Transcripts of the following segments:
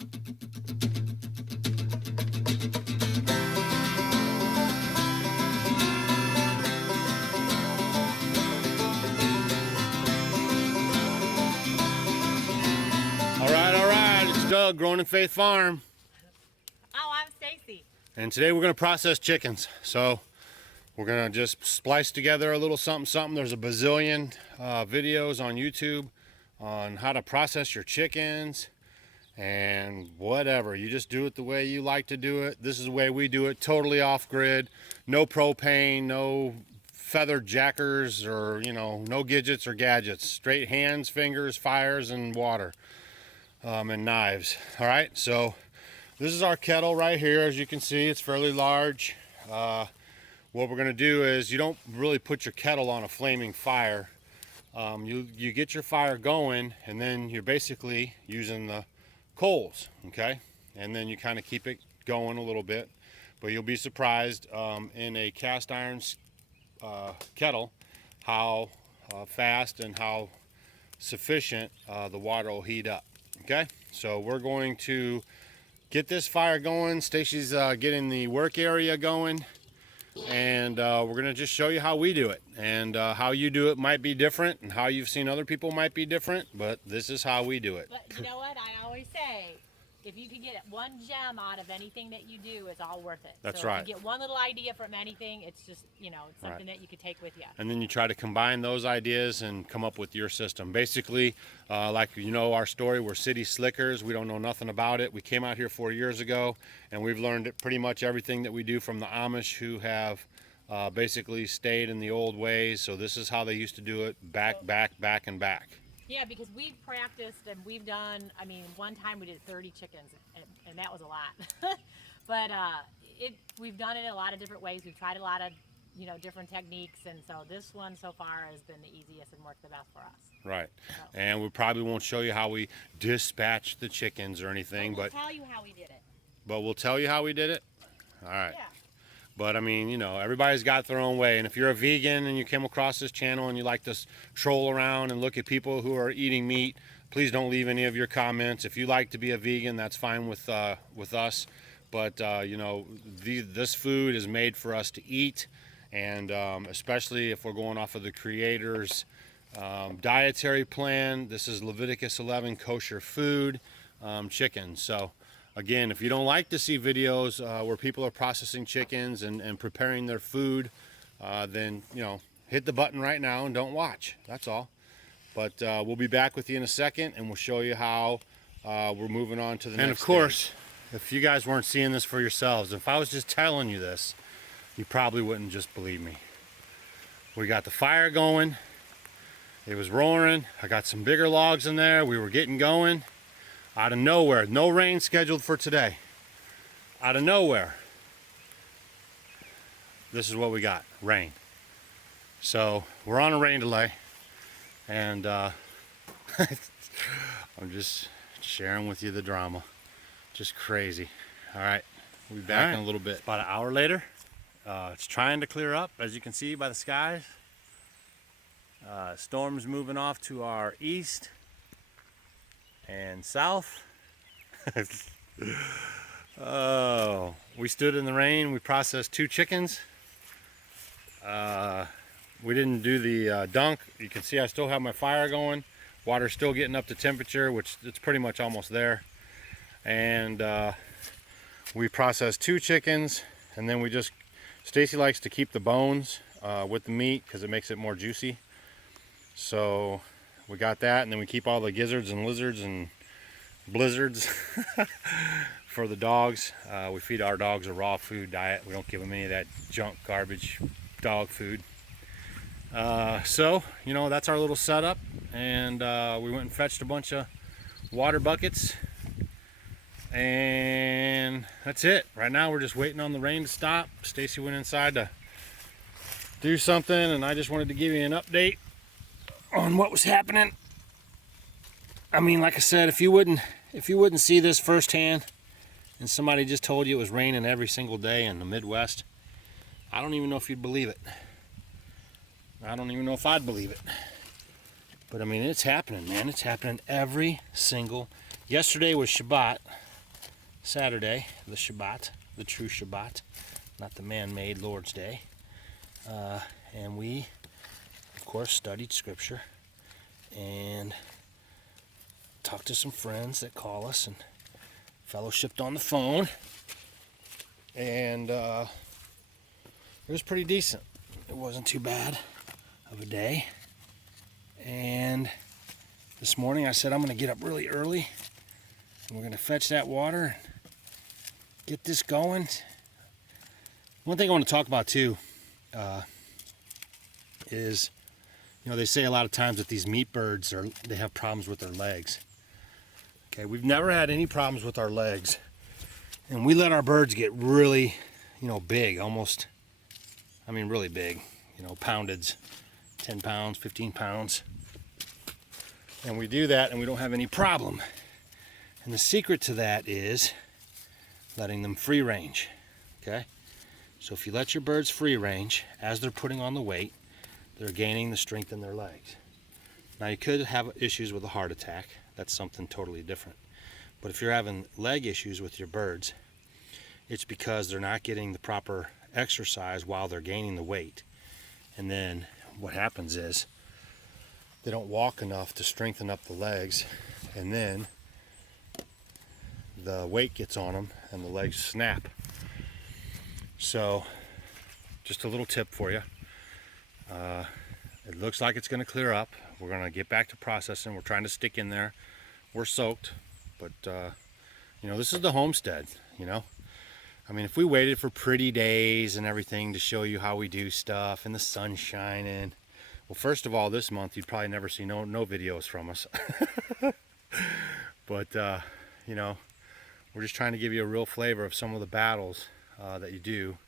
All right, it's Doug, Growing in Faith Farm. Oh, I'm Stacy. And today we're gonna process chickens. So we're gonna just splice together a little something. There's a bazillion videos on YouTube on how to process your chickens and whatever. You just do it the way you like to do it. This is the way we do it, totally off grid, no propane, no feathered jackers, or no gadgets or gadgets. Straight hands, fingers, fires, and water, and knives. All right, so this is our kettle right here. As you can see, it's fairly large. What we're gonna do is, you don't really put your kettle on a flaming fire. You get your fire going, and then you're basically using the coals, okay? And then you kind of keep it going a little bit, but you'll be surprised in a cast iron kettle how fast and how sufficient the water will heat up. Okay, so we're going to get this fire going. Stacy's getting the work area going, and we're gonna just show you how we do it, and how you do it might be different, and how you've seen other people might be different, but this is how we do it. But you know what? I always say, if you can get one gem out of anything that you do, it's all worth it. That's so right. If you get one little idea from anything, it's just, it's something that you could take with you. And then you try to combine those ideas and come up with your system. Basically, like our story, we're city slickers. We don't know nothing about it. We came out here 4 years ago, and we've learned pretty much everything that we do from the Amish, who have basically stayed in the old ways. So this is how they used to do it, back, and back. Yeah, because we've practiced and we've done, one time we did 30 chickens, and that was a lot. But we've done it a lot of different ways. We've tried a lot of, different techniques, and so this one so far has been the easiest and worked the best for us. Right. So. And we probably won't show you how we dispatch the chickens or anything, We'll tell you how we did it. But we'll tell you how we did it? All right. Yeah. But everybody's got their own way. And if you're a vegan and you came across this channel and you like to troll around and look at people who are eating meat, please don't leave any of your comments. If you like to be a vegan, that's fine with us. But this food is made for us to eat, and especially if we're going off of the Creator's dietary plan. This is Leviticus 11 kosher food, chicken. So again, if you don't like to see videos where people are processing chickens and preparing their food, then hit the button right now and don't watch. That's all. But we'll be back with you in a second, and we'll show you how we're moving on to the next. And of course, if you guys weren't seeing this for yourselves, if I was just telling you this, you probably wouldn't just believe me. We got the fire going. It was roaring. I got some bigger logs in there. We were getting going. Out of nowhere, no rain scheduled for today. Out of nowhere, this is what we got, rain. So we're on a rain delay, and I'm just sharing with you the drama. Just crazy. All right, we'll be back in a little bit. About an hour later, it's trying to clear up, as you can see by the skies. Storm's moving off to our east and south. Oh, we stood in the rain. We processed 2 chickens. We didn't do the dunk. You can see I still have my fire going. Water's still getting up to temperature, which it's pretty much almost there. And we processed 2 chickens, and then Stacy likes to keep the bones with the meat because it makes it more juicy. So we got that, and then we keep all the gizzards and lizards and blizzards for the dogs. We feed our dogs a raw food diet. We don't give them any of that junk garbage dog food. So that's our little setup, and we went and fetched a bunch of water buckets, and that's it. Right now we're just waiting on the rain to stop. Stacy went inside to do something, and I just wanted to give you an update on what was happening. Like I said, if you wouldn't see this firsthand, and somebody just told you it was raining every single day in the Midwest, I don't even know if you'd believe it. I don't even know if I'd believe it. But it's happening, man. It's happening every single. Yesterday was Shabbat, Saturday, the Shabbat, the true Shabbat, not the man-made Lord's Day. And we, of course, studied Scripture and talked to some friends that call us and fellowshipped on the phone. And it was pretty decent. It wasn't too bad of a day. And this morning I said I'm going to get up really early and we're going to fetch that water and get this going. One thing I want to talk about too is, you know, they say a lot of times that these meat birds they have problems with their legs. Okay, we've never had any problems with our legs, and we let our birds get really, you know, big, almost, I mean really big, you know, poundage, 10 pounds, 15 pounds, and we do that and we don't have any problem. And the secret to that is letting them free range. Okay, so if you let your birds free range as they're putting on the weight, they're gaining the strength in their legs. Now you could have issues with a heart attack. That's something totally different. But if you're having leg issues with your birds, it's because they're not getting the proper exercise while they're gaining the weight. And then what happens is they don't walk enough to strengthen up the legs, and then the weight gets on them and the legs snap. So just a little tip for you. It looks like it's going to clear up. We're going to get back to processing. We're trying to stick in there. We're soaked, but you know, this is the homestead, you know. I mean, if we waited for pretty days and everything to show you how we do stuff and the sun shining, well, first of all, this month you'd probably never see no videos from us. But you know, we're just trying to give you a real flavor of some of the battles that you do.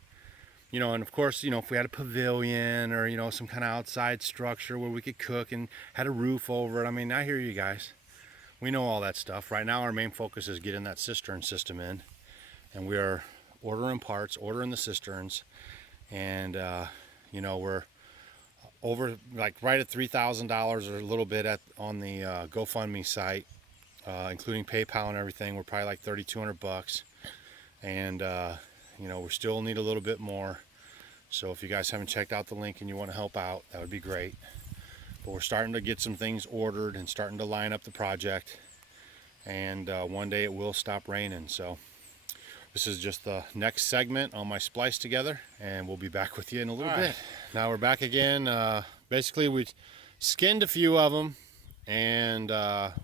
You know, and of course, you know, if we had a pavilion or, you know, some kind of outside structure where we could cook and had a roof over it. I mean, I hear you guys. We know all that stuff. Right now, our main focus is getting that cistern system in. And we are ordering parts, ordering the cisterns. And, you know, we're over, like, right at $3,000 or a little bit on the GoFundMe site, including PayPal and everything. We're probably like 3,200 bucks. And, you know, we still need a little bit more. So if you guys haven't checked out the link and you want to help out, that would be great. But we're starting to get some things ordered and starting to line up the project. And one day it will stop raining. So this is just the next segment on my splice together, and we'll be back with you in a little bit. Now we're back again. Basically, we skinned a few of them, and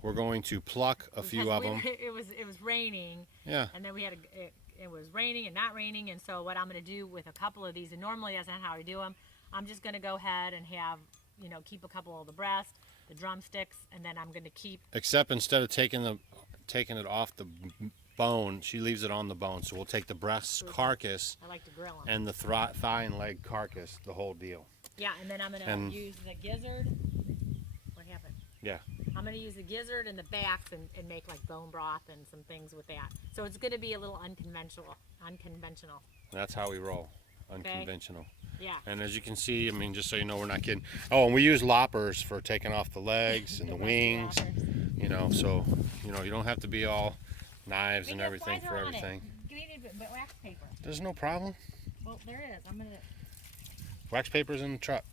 we're going to pluck a few of them. It was raining. Yeah. And then we had it was raining and not raining, and so what I'm going to do with a couple of these, and normally that's not how I do them, I'm just going to go ahead and have, you know, keep a couple of the breast, the drumsticks, and then I'm going to keep. Except instead of taking it off the bone, she leaves it on the bone. So we'll take the breast carcass. I like to grill them. And the thigh and leg carcass, the whole deal. Yeah, and then I'm going to use the gizzard. What happened? Yeah. I'm going to use the gizzard and the backs and make like bone broth and some things with that. So it's going to be a little unconventional. That's how we roll. Unconventional. Okay. Yeah. And as you can see, I mean, just so you know, we're not kidding. Oh, and we use loppers for taking off the legs and the wings. You know, so, you know, you don't have to be all knives and everything for everything. You need wax paper. There's no problem. Well, there is. I'm going to... Wax paper's in the truck.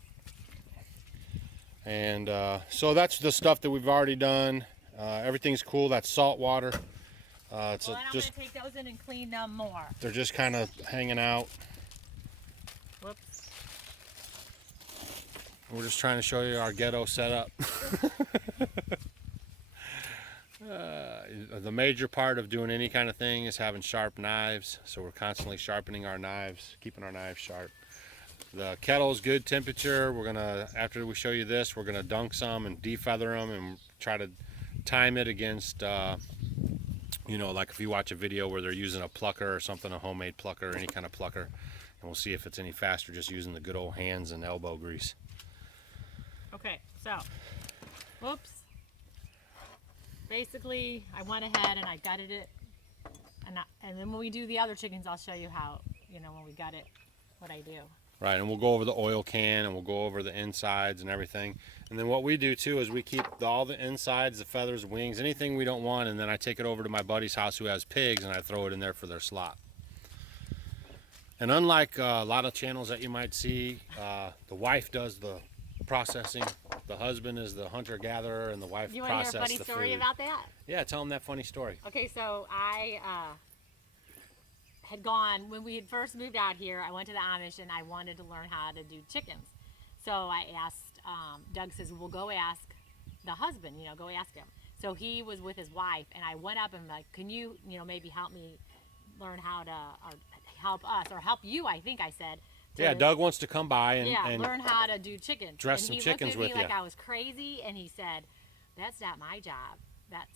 And so that's the stuff that we've already done. Everything's cool. That's salt water. I'm going to take those in and clean them more. They're just kind of hanging out. Whoops. We're just trying to show you our ghetto setup. The major part of doing any kind of thing is having sharp knives. So we're constantly sharpening our knives, keeping our knives sharp. The kettle's good temperature. We're gonna, after we show you this, we're gonna dunk some and defeather them and try to time it against, you know, like if you watch a video where they're using a plucker or something, a homemade plucker, any kind of plucker, and we'll see if it's any faster just using the good old hands and elbow grease. Okay, so, whoops. Basically, I went ahead and I gutted it, and then when we do the other chickens, I'll show you how, you know, when we gut it, what I do. Right, and we'll go over the oil can, and we'll go over the insides and everything. And then what we do too is we keep all the insides, the feathers, wings, anything we don't want, and then I take it over to my buddy's house who has pigs, and I throw it in there for their slop. And unlike a lot of channels that you might see, the wife does the processing, the husband is the hunter-gatherer, and the wife processes the food. You want to hear a funny story about that? Yeah, tell them that funny story. Okay, so I had gone, when we had first moved out here, I went to the Amish and I wanted to learn how to do chickens. So I asked, Doug says, well, go ask the husband, go ask him. So he was with his wife, and I went up and like, can you, maybe help me learn how to, or help us, or help you, I think I said. Yeah, Doug wants to come by and learn how to do chickens. Dress some chickens with you. He looked at me like I was crazy, and he said, that's not my job. That's,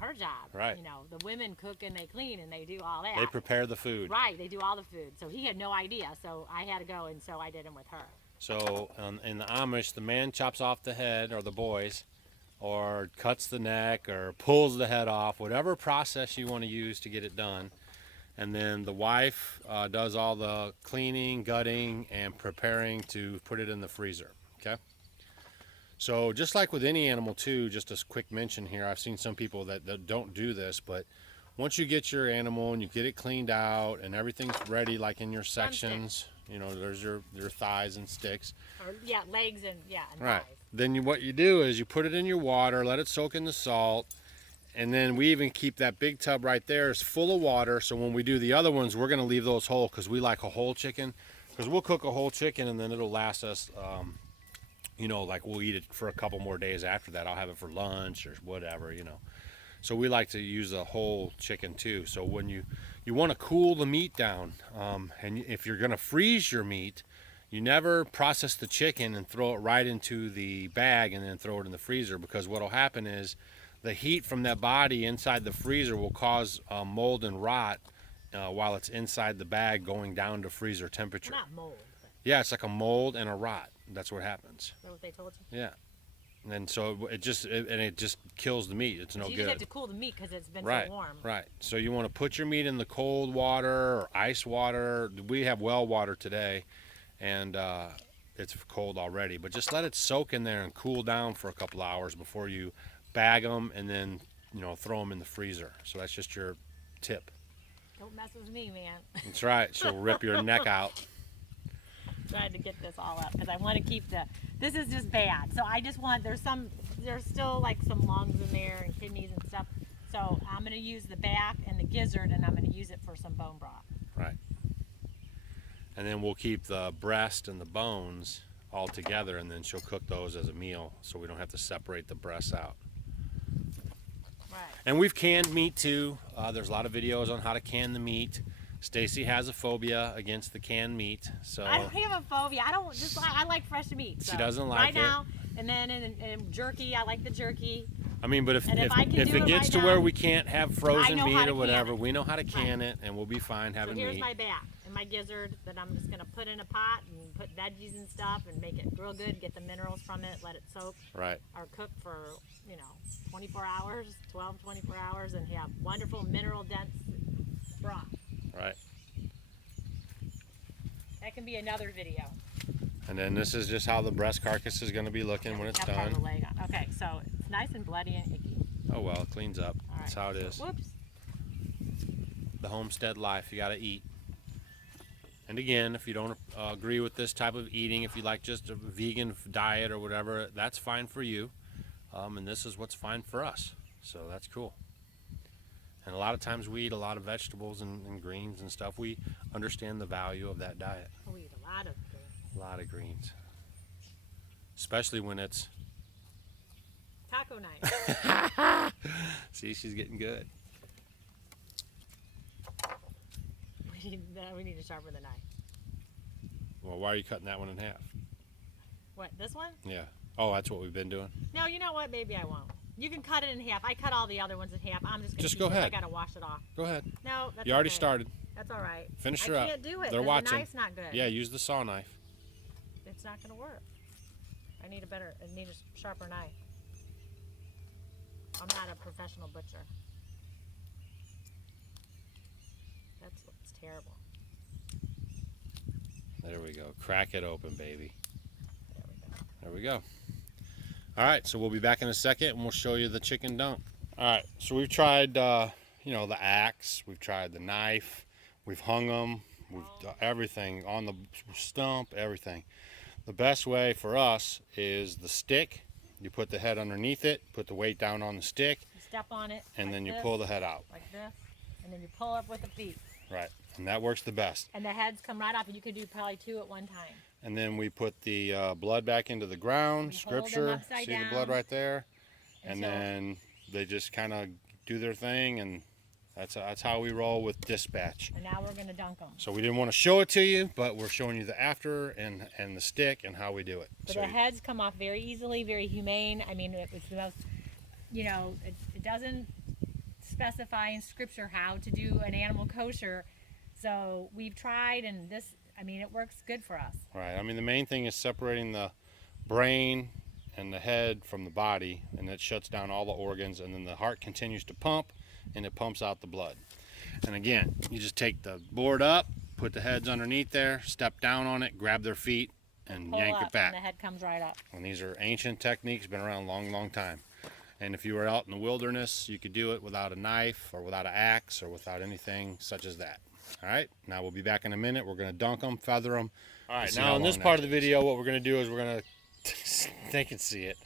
her job. Right. The women cook and they clean and they do all that. They prepare the food. Right, they do all the food. So he had no idea, so I had to go, and so I did them with her. So in the Amish, the man chops off the head, or the boys, or cuts the neck, or pulls the head off, whatever process you want to use to get it done. And then the wife does all the cleaning, gutting, and preparing to put it in the freezer, okay? So just like with any animal too, just a quick mention here, I've seen some people that don't do this, but once you get your animal and you get it cleaned out and everything's ready, like in your sections, there's your thighs and sticks. Or, legs and right. thighs. Then what you do is you put it in your water, let it soak in the salt, and then we even keep that big tub right there is full of water. So when we do the other ones, we're gonna leave those whole because we like a whole chicken. Because we'll cook a whole chicken and then it'll last us, like we'll eat it for a couple more days after that. I'll have it for lunch or whatever, So we like to use a whole chicken too. So when you want to cool the meat down, and if you're gonna freeze your meat, you never process the chicken and throw it right into the bag and then throw it in the freezer, because what'll happen is the heat from that body inside the freezer will cause mold and rot while it's inside the bag going down to freezer temperature. Well, not mold. Yeah, it's like a mold and a rot. That's what happens. Is that what they told you? Yeah. And so it just kills the meat. It's no good. You just have to cool the meat because it's been right, so warm. Right. So you want to put your meat in the cold water or ice water. We have well water today, and it's cold already. But just let it soak in there and cool down for a couple hours before you bag them and then throw them in the freezer. So that's just your tip. Don't mess with me, man. That's right. She'll rip your neck out. Trying to get this all up because I want to keep this is just bad. So I just want, there's still like some lungs in there and kidneys and stuff. So I'm going to use the back and the gizzard, and I'm going to use it for some bone broth. Right. And then we'll keep the breast and the bones all together, and then she'll cook those as a meal so we don't have to separate the breasts out. Right. And we've canned meat too. There's a lot of videos on how to can the meat. Stacy has a phobia against the canned meat, so I don't have a phobia. I like fresh meat. So she doesn't like right now, and then in jerky, I like the jerky. I mean, but if it gets to where we can't have frozen meat or whatever, we know how to can it, and we'll be fine having meat. So here's my back and my gizzard that I'm just gonna put in a pot and put veggies and stuff and make it real good. Get the minerals from it, let it soak. Right. Or cook for 24 hours, 24 hours, and have wonderful mineral dense broth. Right. That can be another video. And then this is just how the breast carcass is going to be looking when it's done. The leg on. Okay, so it's nice and bloody and icky. Oh well, it cleans up. All That's right, how it is. Whoops. The homestead life, you got to eat. And again, if you don't agree with this type of eating, if you like just a vegan diet or whatever, that's fine for you. And this is what's fine for us. So that's cool. And a lot of times we eat a lot of vegetables and greens and stuff. We understand the value of that diet. We eat a lot of greens. A lot of greens. Especially when it's taco night. See, she's getting good. We need to sharpen the knife. Well, why are you cutting that one in half? What, this one? Yeah. Oh, that's what we've been doing? No, you know what? Maybe I won't. You can cut it in half. I cut all the other ones in half. I'm just go ahead. I gotta wash it off. Go ahead. No, that's you already okay. started. That's all right. Finish her up. I can't do it. They're watching. The knife's not good. Yeah, use the saw knife. It's not gonna work. I need a sharper knife. I'm not a professional butcher. That's terrible. There we go. Crack it open, baby. There we go. All right, so we'll be back in a second and we'll show you the chicken dunk. All right, so we've tried, you know, the axe, we've tried the knife, we've hung them, we've done everything on the stump, everything. The best way for us is the stick. You put the head underneath it, put the weight down on the stick, You step on it, and like then you this, pull the head out. like this, and then you pull up with the feet. Right, and that works the best. And the heads come right off, and you could do probably 2 at one time. And then we put the blood back into the ground, We hold them scripture, upside see the blood down right there, and until- then they just kind of do their thing, and that's how we roll with dispatch. And now we're gonna dunk them. So we didn't want to show it to you, but we're showing you the after and the stick and how we do it. But So the heads come off very easily, very humane. I mean, it was the most, you know, it doesn't specify in scripture how to do an animal kosher. So we've tried, and this, I mean, it works good for us. right, I mean the main thing is separating the brain and the head from the body, and it shuts down all the organs, and then the heart continues to pump, and it pumps out the blood. And again, you just take the board up, put the heads underneath there, step down on it, grab their feet, and Pull yank up, it back. and the head comes right up. And these are ancient techniques, been around a long, long time. And if you were out in the wilderness, you could do it without a knife or without an axe or without anything such as that. All right, now we'll be back in a minute. We're going to dunk them, feather them. All right, see now how in this long part that of the video, what we're going to do is we're going to, they can see it.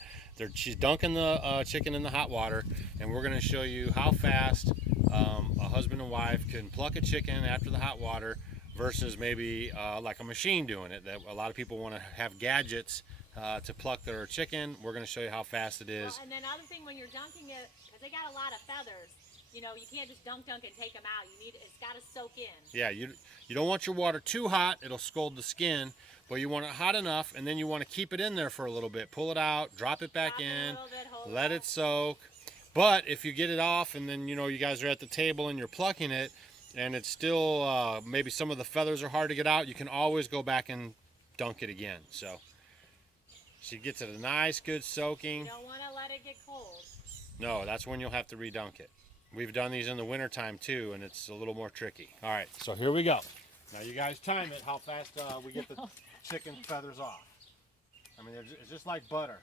She's dunking the chicken in the hot water, and we're going to show you how fast a husband and wife can pluck a chicken after the hot water versus maybe like a machine doing it. That a lot of people want to have gadgets to pluck their chicken. We're going to show you how fast it is. Well, and then other thing, when you're dunking it, because they got a lot of feathers, you know, you can't just dunk and take them out. You need, it's got to soak in. Yeah, you don't want your water too hot. It'll scald the skin. But you want it hot enough, and then you want to keep it in there for a little bit. Pull it out, drop it back Drop it a in, little bit, hold let it. it soak. But if you get it off, and then, you know, you guys are at the table and you're plucking it, and it's still, maybe some of the feathers are hard to get out, you can always go back and dunk it again. So she gets it a nice, good soaking. You don't want to let it get cold. No, that's when you'll have to redunk it. We've done these in the winter time too, and it's a little more tricky. All right, so here we go. Now you guys time it, how fast we get the chicken feathers off. I mean, it's just like butter.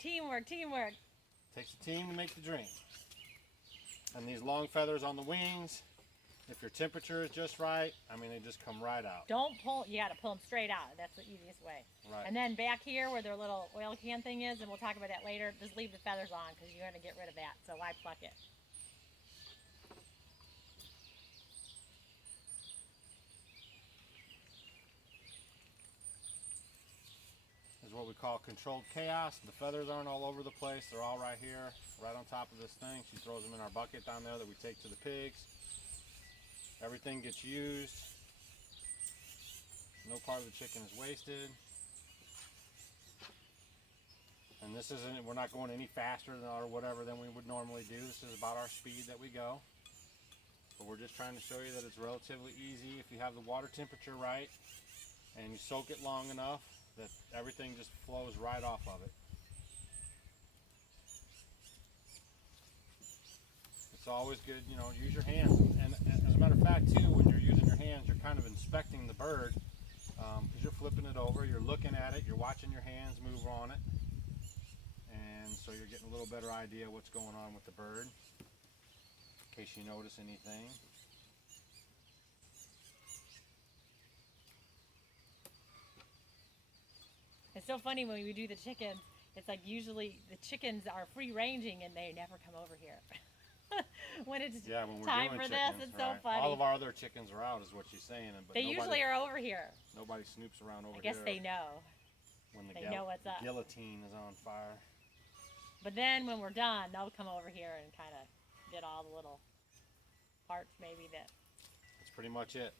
Teamwork, teamwork. Takes a team to make the dream. And these long feathers on the wings, if your temperature is just right, I mean, they just come right out. Don't pull, you got to pull them straight out. That's the easiest way. Right. And then back here where their little oil can thing is, and we'll talk about that later, just leave the feathers on because you're going to get rid of that. So why pluck it? This is what we call controlled chaos. The feathers aren't all over the place. They're all right here, right on top of this thing. She throws them in our bucket down there that we take to the pigs. Everything gets used. No part of the chicken is wasted. And this isn't, we're not going any faster than, or whatever than we would normally do. This is about our speed that we go. But we're just trying to show you that it's relatively easy if you have the water temperature right and you soak it long enough that everything just flows right off of it. It's always good, you know, use your hands. And as a matter of fact too, when you're using your hands, you're kind of inspecting the bird because you're flipping it over, you're looking at it, you're watching your hands move on it. And so you're getting a little better idea what's going on with the bird, in case you notice anything. It's so funny when we do the chickens, it's like usually the chickens are free ranging and they never come over here. When it's When we're time doing for chickens, this, it's so right. funny. All of our other chickens are out is what she's saying. But They nobody, usually are over here. Nobody snoops around over I guess here they know. when the they know what's up. guillotine is on fire. But then when we're done, they'll come over here and kind of get all the little parts maybe that. That's pretty much it.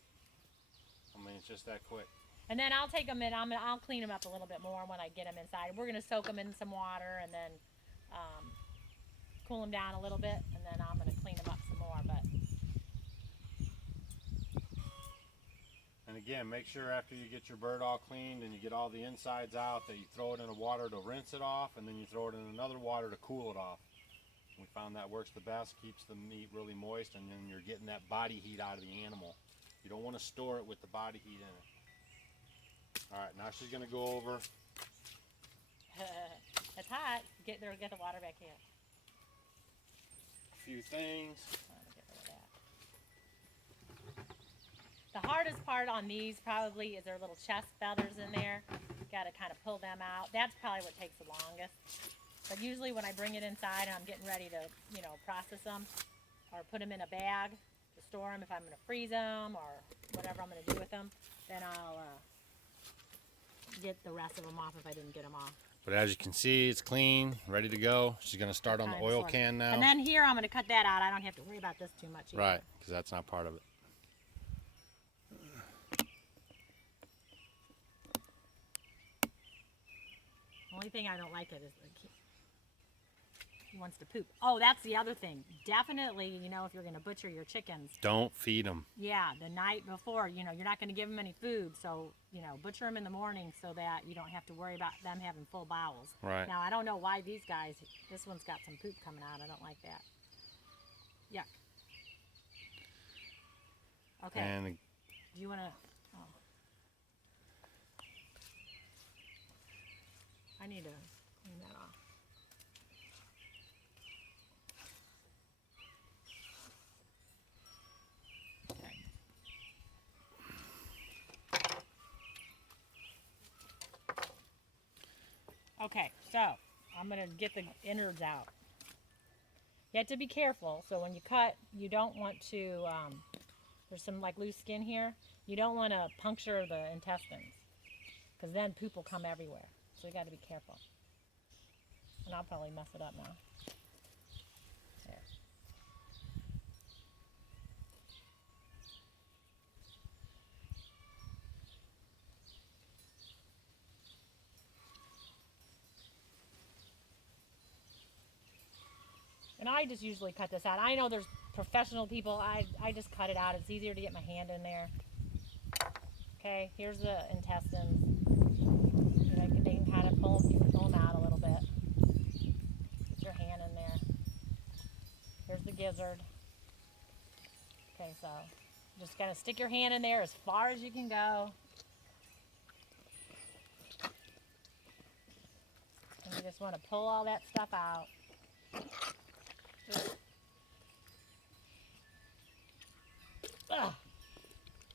I mean, it's just that quick. And then I'll take them in. I'll clean them up a little bit more when I get them inside. We're gonna soak them in some water and then cool them down a little bit, and then I'm gonna clean them up some more. But And again, make sure after you get your bird all cleaned and you get all the insides out that you throw it in the water to rinse it off, and then you throw it in another water to cool it off. We found that works the best, keeps the meat really moist, and then you're getting that body heat out of the animal. You don't want to store it with the body heat in it. All right, now she's gonna go over. It's hot. Get the water back here. A few things. Get rid of that. The hardest part on these probably is their little chest feathers in there. Got to kind of pull them out. That's probably what takes the longest. But usually when I bring it inside and I'm getting ready to, you know, process them or put them in a bag to store them if I'm going to freeze them or whatever I'm going to do with them, then I'll get the rest of them off if I didn't get them off. But as you can see, it's clean, ready to go. She's gonna start on the oil can now. And then here I'm going to cut that out. I don't have to worry about this too much either. Right, because that's not part of it. The only thing I don't like it is he wants to poop. Oh, that's the other thing. Definitely, you know, if you're going to butcher your chickens. Don't feed them. Yeah, the night before, you know, you're not going to give them any food. So, you know, butcher them in the morning so that you don't have to worry about them having full bowels. Right. Now, I don't know why these guys, this one's got some poop coming out. I don't like that. Yuck. Okay. And Do you want to, oh. I need to clean that off. Okay, so I'm going to get the innards out. You have to be careful. So when you cut, you don't want to, there's some like loose skin here. You don't want to puncture the intestines because then poop will come everywhere. So you got to be careful. And I'll probably mess it up now. There. And I just usually cut this out. I know there's professional people. I just cut it out. It's easier to get my hand in there. Okay, here's the intestines. You know, they can kind of pull them out a little bit. Get your hand in there. Here's the gizzard. Okay, so just gotta stick your hand in there as far as you can go. And you just want to pull all that stuff out. Ugh.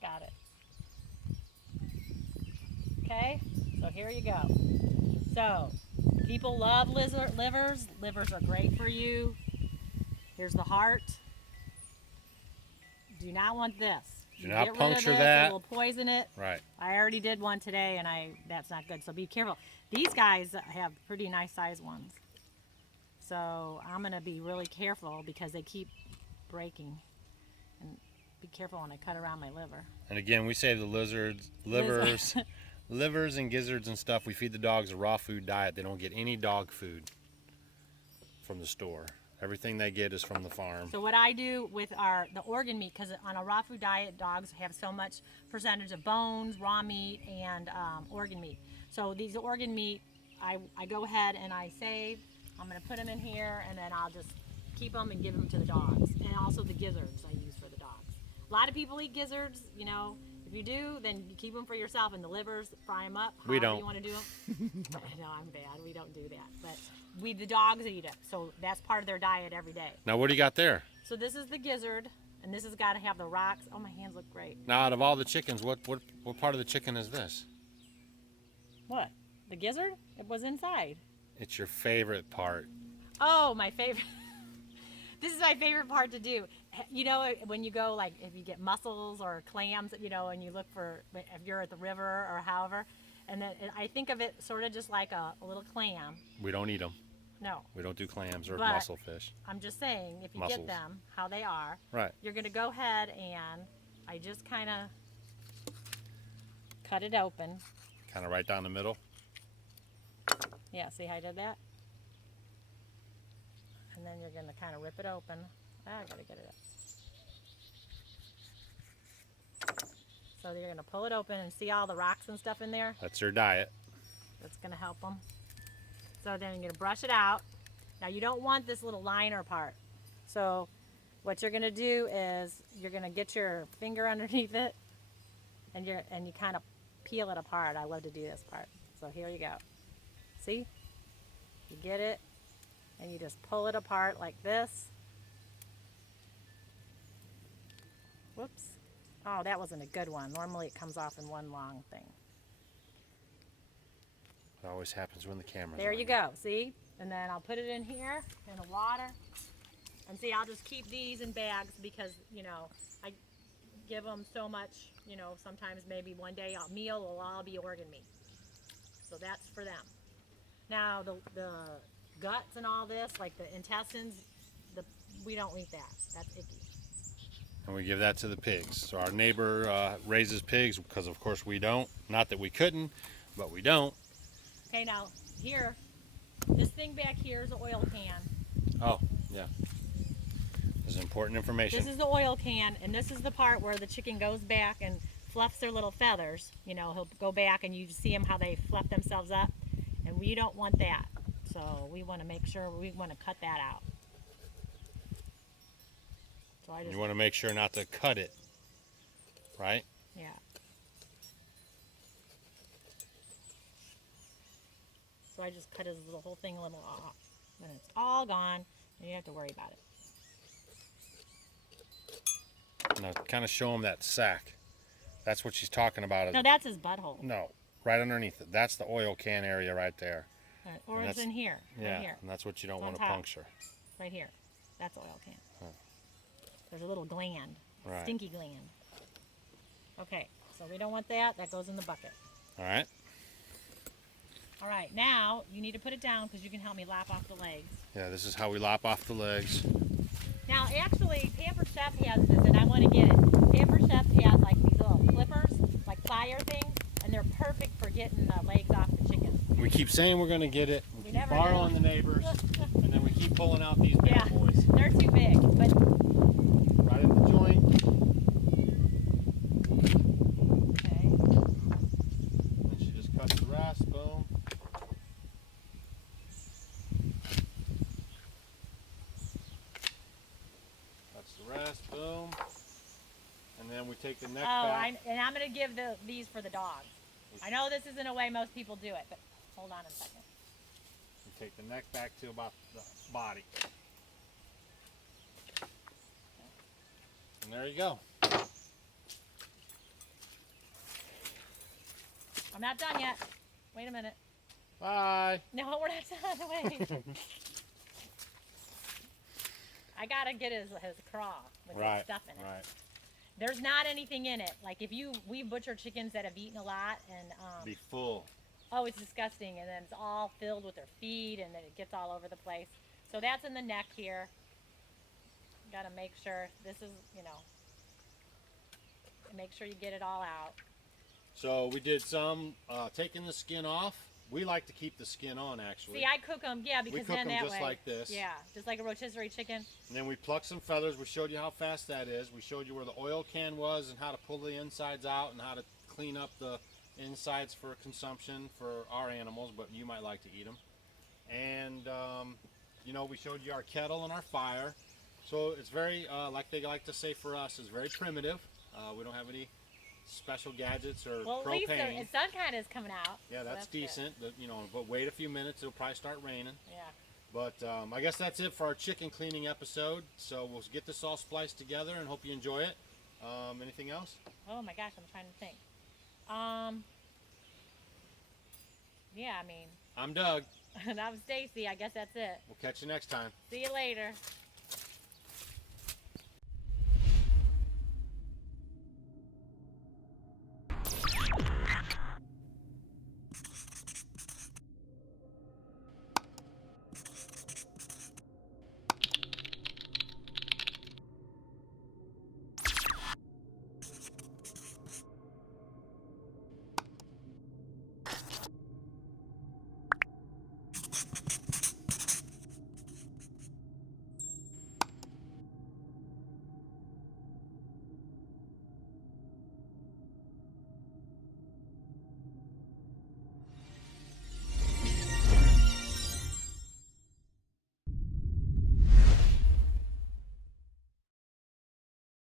Got it. Okay, so here you go. So, people love livers. Livers are great for you. Here's the heart. Do not want this. do not Get rid of puncture this, that. It will poison it. Right. I already did one today, and that's not good. So be careful. These guys have pretty nice sized ones. So I'm going to be really careful because they keep breaking. And be careful when I cut around my liver. And again, we save the livers, livers and gizzards and stuff. We feed the dogs a raw food diet. They don't get any dog food from the store. Everything they get is from the farm. So what I do with the organ meat, because on a raw food diet, dogs have so much percentage of bones, raw meat, and organ meat. So these organ meat, I go ahead and I save. I'm going to put them in here, and then I'll just keep them and give them to the dogs. And also the gizzards I use for the dogs. A lot of people eat gizzards, you know. If you do, then you keep them for yourself. And the livers, fry them up. We however don't. You want to do them. No, I'm bad. We don't do that. But the dogs eat it. So that's part of their diet every day. Now, what do you got there? So this is the gizzard, and this has got to have the rocks. Oh, my hands look great. Now, out of all the chickens, what part of the chicken is this? What? The gizzard? It was inside. It's your favorite part. Oh, my favorite. This is my favorite part to do. You know, when you go, like, if you get mussels or clams, you know, and you look for, if you're at the river or however, and then I think of it sort of just like a little clam. We don't eat them. No. We don't do clams or But mussel fish. I'm just saying, if you Mussels. get them, how they are, Right. you're going to go ahead and I just kind of cut it open. Kind of right down the middle. Yeah, see how I did that? And then you're going to kind of rip it open. I got to get it up. So you're going to pull it open and see all the rocks and stuff in there? That's their diet. That's going to help them. So then you're going to brush it out. Now you don't want this little liner part. So what you're gonna do is you're gonna get your finger underneath it, and you kind of peel it apart. I love to do this part. So here you go. See? You get it, and you just pull it apart like this. Whoops. Oh, that wasn't a good one. Normally it comes off in one long thing. It always happens when the camera's There on. you go, see? And then I'll put it in here in the water. And see, I'll just keep these in bags because, you know, I give them so much, you know, sometimes maybe one day a meal will all be organ meat. So that's for them. Now, the guts and all this, like the intestines, we don't eat that. That's icky. And we give that to the pigs. So our neighbor raises pigs because, of course, we don't. Not that we couldn't, but we don't. Okay, now, here, this thing back here is an oil can. Oh, yeah. This is important information. This is the oil can, and this is the part where the chicken goes back and fluffs their little feathers. You know, he'll go back and you see them how they fluff themselves up. And we don't want that. So we want to make sure we want to cut that out. So I just, You want to make sure not to cut it, right? yeah. So I just cut the whole thing a little off. Then it's all gone, and you don't have to worry about it. Now, kind of show him that sack. That's what she's talking about. No, that's his butthole. No, right underneath it. That's the oil can area right there. Or it's in here. Yeah, Right here. and that's what you don't On want to top. puncture. Right here. That's oil can. Huh. There's a little gland. Right. Stinky gland. Okay, so we don't want that. That goes in the bucket. All right. All right, now you need to put it down because you can help me lop off the legs. Yeah, this is how we lop off the legs. Now, actually, Pamper Chef has this, and I want to get it. Pamper Chef has like these little clippers, like plier things, and they're perfect for getting the legs off the chicken. We keep saying we're going to get it. We keep never borrowing do. the neighbors, and then we keep pulling out these bad Yeah, boys. they're too big, but Right at the joint. okay. And she just cuts the rest. Boom. That's the rest. Boom. And then we take the neck back. And I'm going to give these for the dogs. I know this isn't a way most people do it, but hold on a second. We take the neck back to about the body. And there you go. I'm not done yet. Wait a minute. Bye. No, we're not done. Wait. I got to get his craw with his stuff in it. Right. There's not anything in it. Like we butcher chickens that have eaten a lot and Be full. oh, it's disgusting, and then it's all filled with their feed, and then it gets all over the place. So that's in the neck here. Got to make sure this is, you know, make sure you get it all out. So we did some taking the skin off. We like to keep the skin on, actually. See, I cook them, yeah, because we cook then them that just way, like this. yeah, just like a rotisserie chicken. And then we pluck some feathers. We showed you how fast that is. We showed you where the oil can was and how to pull the insides out and how to clean up the insides for consumption for our animals, but you might like to eat them. And, you know, we showed you our kettle and our fire. So it's very, like they like to say for us, is very primitive. We don't have any special gadgets or Well, at propane. least the sun kind of is coming out. Yeah, so that's good. decent. You know, but wait a few minutes, it'll probably start raining. Yeah. But I guess that's it for our chicken cleaning episode. So we'll get this all spliced together and hope you enjoy it. Anything else? Oh my gosh, I'm trying to think. Yeah, I mean, I'm Doug. and I'm Stacy. I guess that's it. We'll catch you next time. See you later.